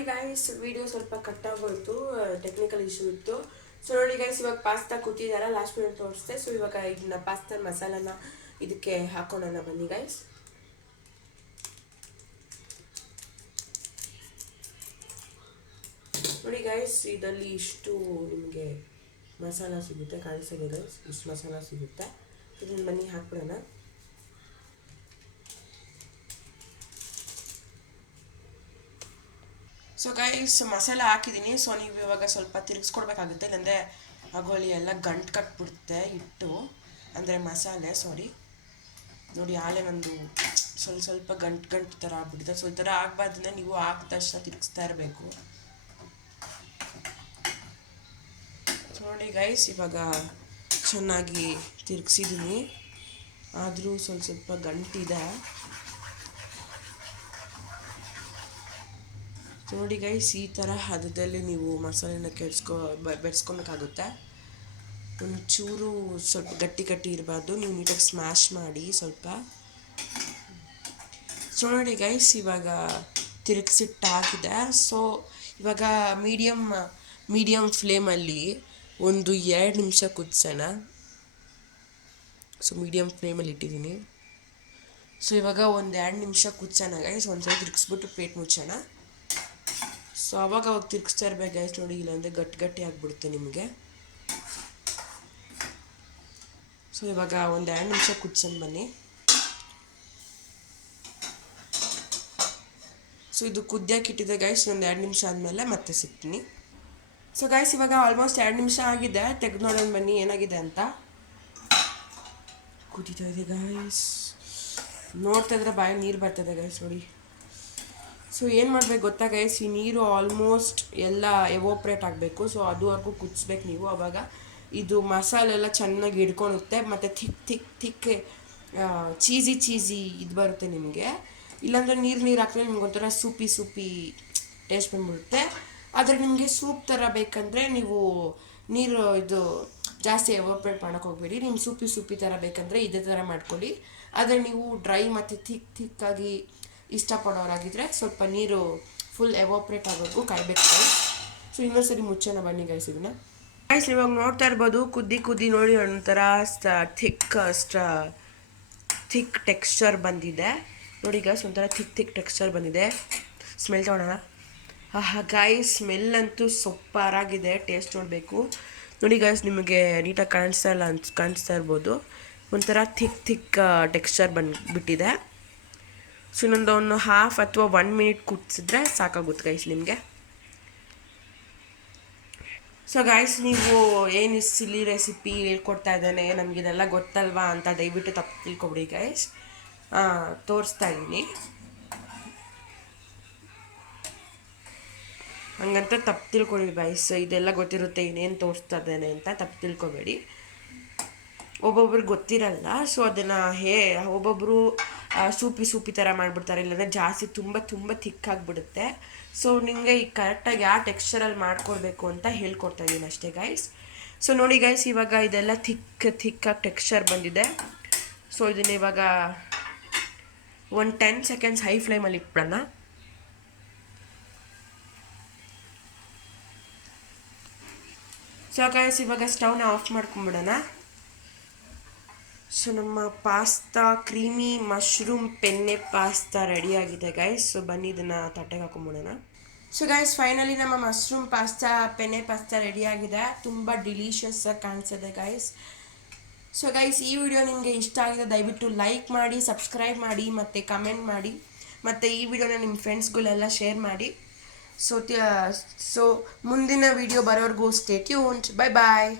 Sorry guys, video ಸ್ವಲ್ಪ cut ಆಗೋಯ್ತು, technical issue ಇತ್ತು. ಸೊ ನೋಡಿ ಗೈಸ್, ಇವಾಗ ಪಾಸ್ತಾ ಕೂತಿದಾರ, ಲಾಸ್ಟ್ ಮಿನಿಟ್ ತೋರಿಸ್ತೆ. ಸೊ ಇವಾಗ ಇದನ್ನ ಪಾಸ್ತಾ ಮಸಾಲಾನ ಇದಕ್ಕೆ ಹಾಕೋಣ ಬನ್ನಿ ಗೈಸ್. ನೋಡಿ ಗೈಸ್, ಇದರಲ್ಲಿ ಇಷ್ಟು ನಿಮಗೆ ಮಸಾಲ ಸಿಗುತ್ತೆ, ಕಾಣಿಸ್ತಾ ಗೈಸ್, ಇಷ್ಟು ಮಸಾಲ ಸಿಗುತ್ತೆ. ಇದನ್ನ ಬನ್ನಿ ಹಾಕ್ಬಿಡೋಣ. ಸೊ ಗೈಸ್, ಮಸಾಲ ಹಾಕಿದ್ದೀನಿ. ಸೊ ನೀವು ಇವಾಗ ಸ್ವಲ್ಪ ತಿರುಗಿಸ್ಕೊಡ್ಬೇಕಾಗುತ್ತೆ, ಇಲ್ಲಾಂದರೆ ಆಗೋಳಿ ಎಲ್ಲ ಗಂಟು ಕಟ್ಬಿಡುತ್ತೆ ಹಿಟ್ಟು, ಅಂದರೆ ಮಸಾಲೆ. ಸಾರಿ ನೋಡಿ, ಆಲೆ ಒಂದು ಸ್ವಲ್ಪ ಗಂಟು ಥರ ಆಗ್ಬಿಡುತ್ತೆ. ಸೊ ಈ ಥರ ಆಗಬಾರ್ದನ್ನ ನೀವು ಹಾಕಿದ ತಕ್ಷಣ ತಿರುಗಿಸ್ತಾ ಇರಬೇಕು. ನೋಡಿ ಗೈಸ್, ಇವಾಗ ಚೆನ್ನಾಗಿ ತಿರುಗಿಸಿದ್ದೀನಿ, ಆದರೂ ಸ್ವಲ್ಪ ಗಂಟಿದೆ. ನೋಡಿ ಗೈಸ್, ಈ ಥರ ಹದದಲ್ಲಿ ನೀವು ಮಸಾಲೆನ ಬೆರೆಸ್ಕೊಬೇಕಾಗುತ್ತೆ. ಒಂಚೂರು ಸ್ವಲ್ಪ ಗಟ್ಟಿ ಇರಬಾರ್ದು, ನೀವು ನೀಟಾಗಿ ಸ್ಮ್ಯಾಶ್ ಮಾಡಿ ಸ್ವಲ್ಪ. ಸೊ ನೋಡಿ ಗೈಸ್, ಇವಾಗ ತಿರುಗಿಸಿಟ್ಟಾಗಿದೆ. ಸೊ ಇವಾಗ ಮೀಡಿಯಮ್ ಫ್ಲೇಮಲ್ಲಿ ಒಂದು 2 ನಿಮಿಷ ಕುದಿಸೋಣ. ಸೊ ಮೀಡಿಯಮ್ ಫ್ಲೇಮಲ್ಲಿ ಇಟ್ಟಿದ್ದೀನಿ. ಸೊ ಇವಾಗ ಒಂದು 2 ನಿಮಿಷ ಕುದಿಸೋಣ ಗೈಸ್. ಒಂದ್ಸಲ ತಿರುಗಿಸ್ಬಿಟ್ಟು ಪ್ಲೇಟ್ ಮುಚ್ಚೋಣ. ಸೊ ಅವಾಗ ತಿರುಗಿಸ್ತಾ ಇರ್ಬೇಕು ಗೈಸ್. ನೋಡಿ, ಇಲ್ಲಾಂದರೆ ಗಟ್ಟಿ ಆಗಿಬಿಡುತ್ತೆ ನಿಮಗೆ. ಸೊ ಇವಾಗ ಒಂದು 2 ನಿಮಿಷ ಕುದಿಸೋಣ ಬನ್ನಿ. ಸೊ ಇದು ಕುದಿಯೋಕೆ ಇಟ್ಟಿದೆ ಗೈಸ್. ಒಂದು 2 ನಿಮಿಷ ಆದಮೇಲೆ ಮತ್ತೆ ಸಿಗ್ತೀನಿ. ಸೊ ಗೈಸ್, ಇವಾಗ ಆಲ್ಮೋಸ್ಟ್ 2 ನಿಮಿಷ ಆಗಿದೆ. ತೆಗೆದು ನೋಡೋಣ ಬನ್ನಿ ಏನಾಗಿದೆ ಅಂತ. ಕುದೀತಾ ಇದೆ ಗೈಸ್, ನೋಡ್ತಾ ಇದ್ರೆ ಬಾಯಿ ನೀರು ಬರ್ತದೆ ಗೈಸ್. ನೋಡಿ, ಸೊ ಏನು ಮಾಡ್ಬೇಕು ಗೊತ್ತಾ ಗೈಸ್, ಈ ನೀರು ಆಲ್ಮೋಸ್ಟ್ ಎಲ್ಲ ಎವೋಪ್ರೇಟ್ ಆಗಬೇಕು. ಸೊ ಅದುವರೆಗೂ ಕುದಿಸ್ಬೇಕು ನೀವು. ಆವಾಗ ಇದು ಮಸಾಲೆಲ್ಲ ಚೆನ್ನಾಗಿ ಹಿಡ್ಕೊಳುತ್ತೆ, ಮತ್ತು ಥಿಕ್ ಚೀಸಿ ಇದು ಬರುತ್ತೆ ನಿಮಗೆ. ಇಲ್ಲಾಂದರೆ ನೀರು ಹಾಕಿದ್ರೆ ನಿಮ್ಗೆ ಒಂಥರ ಸೂಪಿ ಟೇಸ್ಟ್ ಬಂದ್ಬಿಡುತ್ತೆ. ಆದರೆ ನಿಮಗೆ ಸೂಪ್ ಥರ ಬೇಕಂದರೆ ನೀವು ನೀರು ಇದು ಜಾಸ್ತಿ ಎವೋಪ್ರೇಟ್ ಮಾಡೋಕ್ಕೆ ಹೋಗಬೇಡಿ. ನಿಮ್ಗೆ ಸೂಪಿ ಥರ ಬೇಕಂದರೆ ಇದೇ ಥರ ಮಾಡ್ಕೊಳ್ಳಿ. ಆದರೆ ನೀವು ಡ್ರೈ ಮತ್ತು ಥಿಕ್ಕಾಗಿ ಇಷ್ಟಪಡೋರಾಗಿದ್ದರೆ ಸ್ವಲ್ಪ ನೀರು ಫುಲ್ ಎವಾಪ್ರೇಟ್ ಆಗೋಕ್ಕೂ ಕಾಯ್ಬೇಕು. ಸೊ ಇನ್ನೊಂದ್ಸರಿ ಮುಚ್ಚೋಣ ಬನ್ನಿ ಗೈಸ್ ಇದನ್ನ. ಗೈಸ್, ಇವಾಗ ನೋಡ್ತಾ ಇರ್ಬೋದು, ಕುದ್ದಿ ನೋಡಿ ಒಂಥರ ಥಿಕ್ ಟೆಕ್ಸ್ಚರ್ ಬಂದಿದೆ. ನೋಡಿ ಗೈಸ್, ಒಂಥರ ಥಿಕ್ ಟೆಕ್ಸ್ಚರ್ ಬಂದಿದೆ. ಸ್ಮೆಲ್ ತೊಗೊಳೋಣ. ಗೈಸ್, ಸ್ಮೆಲ್ ಅಂತೂ ಸೂಪರಾಗಿದೆ. ಟೇಸ್ಟ್ ನೋಡಬೇಕು. ನೋಡಿ ಗೈಸ್, ನಿಮಗೆ ನೀಟಾಗಿ ಕಾಣಿಸ್ತಾ ಇರ್ಬೋದು, ಒಂಥರ ಥಿಕ್ ಟೆಕ್ಸ್ಚರ್ ಬಂದುಬಿಟ್ಟಿದೆ. ಸೊ ಇನ್ನೊಂದು 1/2 ಅಥವಾ 1 ಮಿನಿಟ್ ಕುದಿಸಿದ್ರೆ ಸಾಕಾಗುತ್ತೆ ಗೈಸ್ ನಿಮಗೆ. ಸೊ ಗೈಸ್, ನೀವು ಏನು ಸಿಲ್ಲಿ ರೆಸಿಪಿ ಹೇಳ್ಕೊಡ್ತಾ ಇದ್ದಾನೆ, ನಮಗಿದೆಲ್ಲ ಗೊತ್ತಲ್ವಾ ಅಂತ ದಯವಿಟ್ಟು ತಪ್ಪು ತಿಳ್ಕೊಬಿಡಿ ಗೈಸ್. ತೋರಿಸ್ತಾ ಇದ್ದೀನಿ, ಹಂಗಂತ ತಪ್ಪು ತಿಳ್ಕೊಡಿ ಗೈಸ್. ಇದೆಲ್ಲ ಗೊತ್ತಿರುತ್ತೆ, ಇನ್ನೇನು ತೋರಿಸ್ತಾ ಇದ್ದಾನೆ ಅಂತ ತಪ್ಪು ತಿಳ್ಕೊಬೇಡಿ. ಒಬ್ಬೊಬ್ರಿಗೆ ಗೊತ್ತಿರಲ್ಲ. ಸೊ ಅದನ್ನು ಒಬ್ಬೊಬ್ಬರು ಸೂಪಿ ಥರ ಮಾಡಿಬಿಡ್ತಾರೆ, ಇಲ್ಲಾಂದರೆ ಜಾಸ್ತಿ ತುಂಬ ಥಿಕ್ಕಾಗಿಬಿಡುತ್ತೆ. ಸೊ ನಿಮಗೆ ಈಗ ಕರೆಕ್ಟಾಗಿ ಯಾವ ಟೆಕ್ಸ್ಚರಲ್ಲಿ ಮಾಡ್ಕೊಳ್ಬೇಕು ಅಂತ ಹೇಳ್ಕೊಡ್ತಾ ಇದ್ದೀನಿ ಅಷ್ಟೇ ಗೈಸ್. ಸೊ ನೋಡಿ ಗೈಸ್, ಇವಾಗ ಇದೆಲ್ಲ ಥಿಕ್ಕಾಗಿ ಟೆಕ್ಸ್ಚರ್ ಬಂದಿದೆ. ಸೊ ಇದನ್ನ ಇವಾಗ ಒಂದು 10 ಸೆಕೆಂಡ್ಸ್ ಹೈ ಫ್ಲೇಮಲ್ಲಿ ಇಟ್ಬಿಡೋಣ. ಸೊ ಗೈಸ್, ಇವಾಗ ಸ್ಟವ್ನ ಆಫ್ ಮಾಡ್ಕೊಂಬಿಡೋಣ. ಸೊ ನಮ್ಮ ಪಾಸ್ತಾ ಕ್ರೀಮಿ ಮಶ್ರೂಮ್ ಪೆನ್ನೆ ಪಾಸ್ತಾ ರೆಡಿಯಾಗಿದೆ ಗೈಸ್. ಸೊ ಬನ್ನಿ ಇದನ್ನು ತಟ್ಟೆಗೆ ಹಾಕೊಂಬಿಡೋಣ. ಸೊ ಗೈಸ್, ಫೈನಲಿ ನಮ್ಮ ಮಶ್ರೂಮ್ ಪೆನ್ನೆ ಪಾಸ್ತಾ ರೆಡಿಯಾಗಿದೆ. ತುಂಬ ಡಿಲಿಷಿಯಸ್ ಆಗಿ ಕಾಣಿಸಿದೆ ಗೈಸ್. ಸೊ ಗೈಸ್, ಈ ವಿಡಿಯೋ ನಿಮಗೆ ಇಷ್ಟ ಆಗಿದೆ ದಯವಿಟ್ಟು ಲೈಕ್ ಮಾಡಿ, ಸಬ್ಸ್ಕ್ರೈಬ್ ಮಾಡಿ, ಮತ್ತು ಕಮೆಂಟ್ ಮಾಡಿ, ಮತ್ತು ಈ ವಿಡಿಯೋನ ನಿಮ್ಮ ಫ್ರೆಂಡ್ಸ್ಗಳೆಲ್ಲ ಶೇರ್ ಮಾಡಿ. ಸೊ ಮುಂದಿನ ವಿಡಿಯೋ ಬರೋವರೆಗೂ ಸ್ಟೇ ಟ್ಯೂನ್ಡ್. ಬೈ ಬಾಯ್.